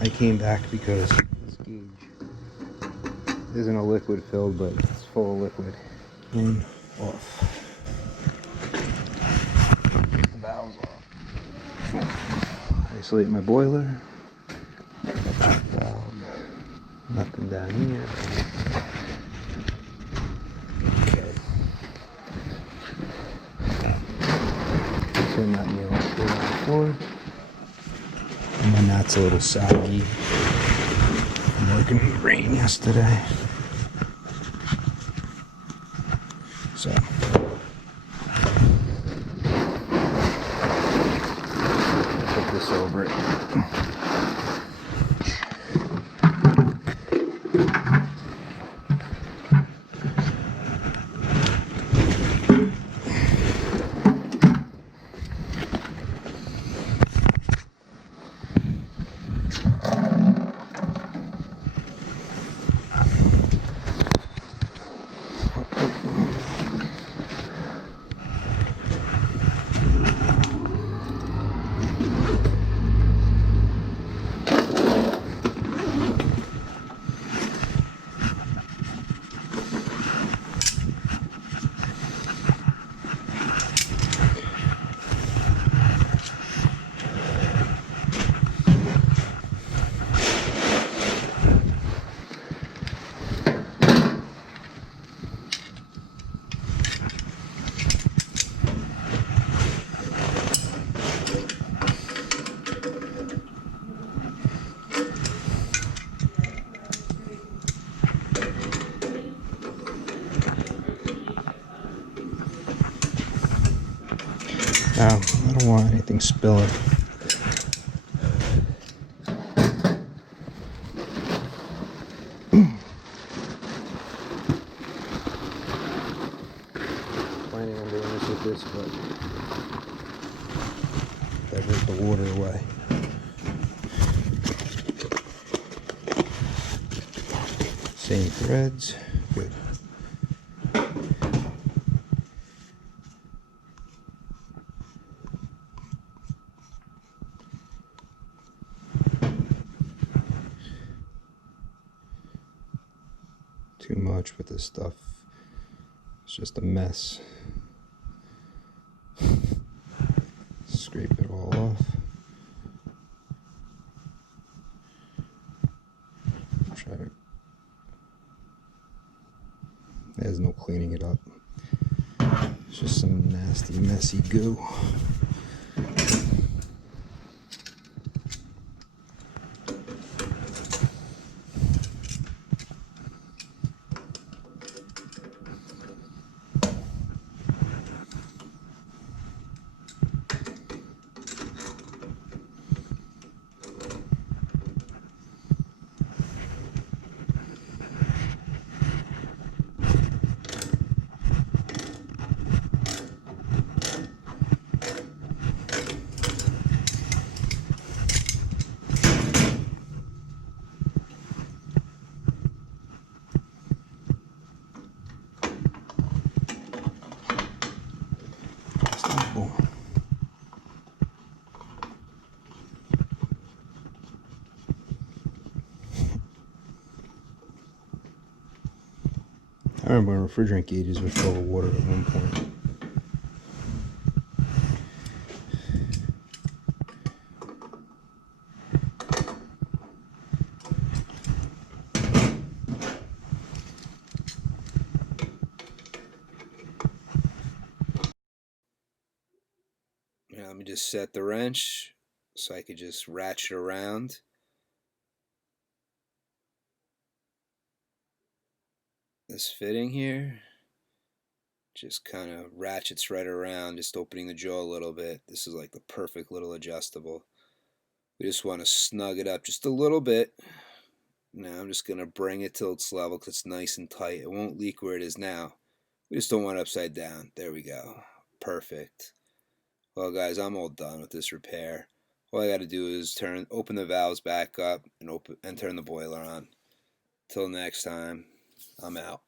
I came back because this gauge isn't a liquid filled, but it's full of liquid. And off. Get the valves off. Isolate my boiler. Nothing down here. Okay. Turn that nail up there on the floor. And then that's a little soggy. I'm working in the rain yesterday. So. Put this over it. Now, I don't want anything spilling. Planning on doing this with this, but divert the water away. Same threads, good. Too much with this stuff. It's just a mess. Scrape it all off. Try to. There's no cleaning it up. It's just some nasty, messy goo. I remember when refrigerant gauges were full of water at one point. Now let me just set the wrench so I could just ratchet around. This fitting here just kind of ratchets right around, just opening the jaw a little bit. This is like the perfect little adjustable. We just want to snug it up just a little bit. Now I'm just going to bring it till it's level because it's nice and tight. It won't leak where it is now. We just don't want it upside down. There we go. Perfect. Well guys, I'm all done with this repair. All I got to do is open the valves back up and turn the boiler on. Till next time, I'm out.